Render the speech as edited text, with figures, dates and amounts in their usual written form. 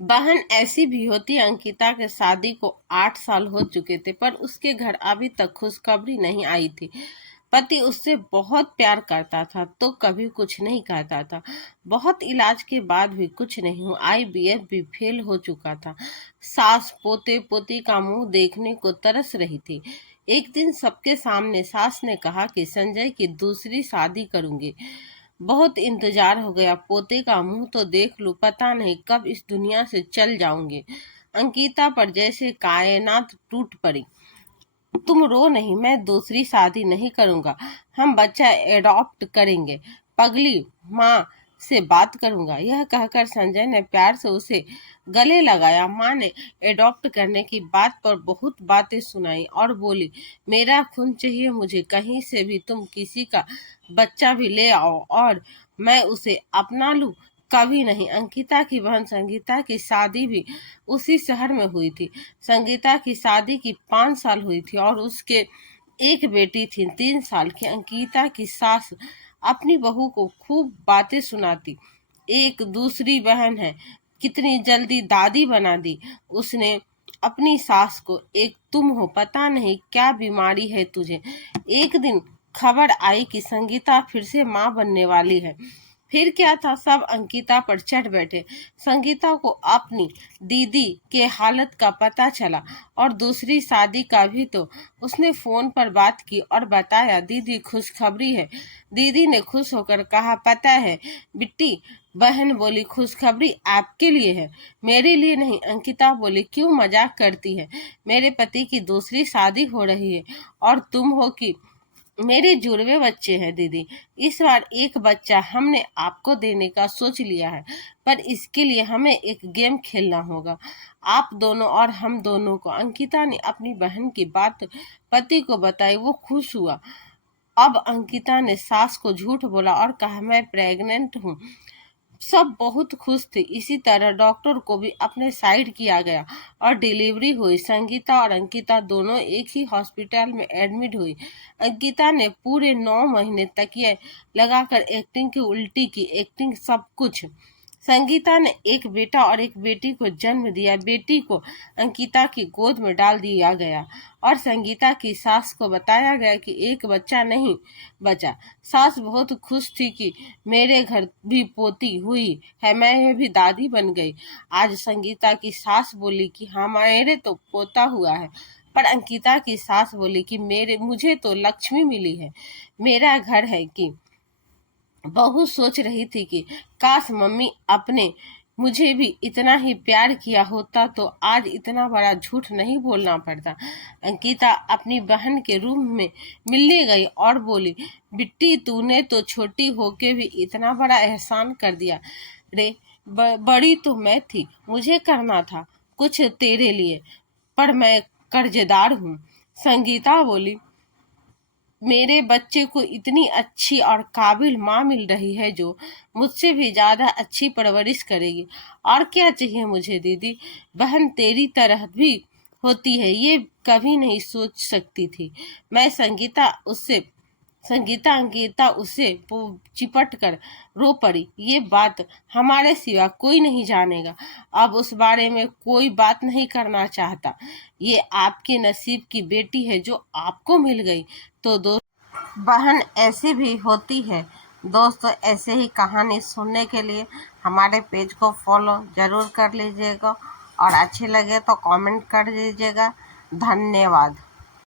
बहन ऐसी भी होती है। अंकिता के शादी को 8 साल हो चुके थे, पर उसके घर अभी तक खुशखबरी नहीं आई थी। पति उससे बहुत प्यार करता था तो कभी कुछ नहीं कहता था। बहुत इलाज के बाद भी कुछ नहीं हुआ। IVF भी फेल हो चुका था। सास पोते पोती का मुंह देखने को तरस रही थी। एक दिन सबके सामने सास ने कहा कि संजय की दूसरी शादी करूंगी। बहुत इंतजार हो गया, पोते का मुंह तो देख लूं, पता नहीं कब इस दुनिया से चल जाऊंगी। अंकिता पर जैसे कायनात टूट पड़ी। तुम रो नहीं, मैं दूसरी शादी नहीं करूंगा। हम बच्चा एडॉप्ट करेंगे। पगली माँ से बात करूंगा। यह कहकर संजय ने प्यार से उसे गले लगाया। माँ ने एडॉप्ट करने की बात पर बहुत बातें सुनाई और बोली, मेरा खून चाहिए मुझे, कहीं से भी तुम किसी का बच्चा भी ले आओ और मैं उसे अपना लूं। कभी नहीं। अंकिता की बहन संगीता की शादी भी उसी शहर में हुई थी। संगीता की शादी की 5 साल हुई थी और उसके एक बेटी थी 3 साल की। अंकिता की सास अपनी बहू को खूब बातें सुनाती। एक दूसरी बहन है, कितनी जल्दी दादी बना दी उसने अपनी सास को। एक तुम हो, पता नहीं क्या बीमारी है तुझे। एक दिन खबर आई कि संगीता फिर से माँ बनने वाली है। फिर क्या था, सब अंकिता पर चढ़ बैठे। संगीता को अपनी दीदी के हालत का पता चला और दूसरी शादी का भी, तो उसने फोन पर बात की और बताया, दीदी खुशखबरी है। दीदी ने खुश होकर कहा, पता है बिट्टी। बहन बोली, खुशखबरी आपके लिए है, मेरे लिए नहीं। अंकिता बोली, क्यों मजाक करती है, मेरे पति की दूसरी शादी हो रही है और तुम हो कि मेरे जुड़वे बच्चे हैं दीदी। इस बार एक बच्चा हमने आपको देने का सोच लिया है, पर इसके लिए हमें एक गेम खेलना होगा, आप दोनों और हम दोनों को। अंकिता ने अपनी बहन की बात पति को बताई। वो खुश हुआ। अब अंकिता ने सास को झूठ बोला और कहा, मैं प्रेग्नेंट हूँ। सब बहुत खुश थे। इसी तरह डॉक्टर को भी अपने साइड किया गया और डिलीवरी हुई। संगीता और अंकिता दोनों एक ही हॉस्पिटल में एडमिट हुई। अंकिता ने पूरे 9 महीने तकिया लगाकर एक्टिंग की, उल्टी की एक्टिंग, सब कुछ। संगीता ने एक बेटा और एक बेटी को जन्म दिया। बेटी को अंकिता की गोद में डाल दिया गया और संगीता की सास को बताया गया कि एक बच्चा नहीं बचा। सास बहुत खुश थी कि मेरे घर भी पोती हुई है, मैं भी दादी बन गई। आज संगीता की सास बोली कि हमारे तो पोता हुआ है, पर अंकिता की सास बोली कि मुझे तो लक्ष्मी मिली है, मेरा घर है। कि बहू सोच रही थी कि काश मम्मी अपने मुझे भी इतना ही प्यार किया होता तो आज इतना बड़ा झूठ नहीं बोलना पड़ता। अंकिता अपनी बहन के रूम में मिलने गई और बोली, बिट्टी तूने तो छोटी होके भी इतना बड़ा एहसान कर दिया रे। बड़ी तो मैं थी, मुझे करना था कुछ तेरे लिए, पर मैं कर्जदार हूँ। संगीता बोली, मेरे बच्चे को इतनी अच्छी और काबिल माँ मिल रही है जो मुझसे भी ज्यादा अच्छी परवरिश करेगी। और क्या चाहिए मुझे दीदी। बहन तेरी तरह भी होती है, ये कभी नहीं सोच सकती थी मैं। अंकिता उससे चिपट कर रो पड़ी। ये बात हमारे सिवा कोई नहीं जानेगा। अब उस बारे में कोई बात नहीं करना चाहता। ये आपके नसीब की बेटी है जो आपको मिल गई। तो बहन ऐसी भी होती है। दोस्तों, ऐसे ही कहानी सुनने के लिए हमारे पेज को फॉलो जरूर कर लीजिएगा और अच्छे लगे तो कमेंट कर दीजिएगा। धन्यवाद।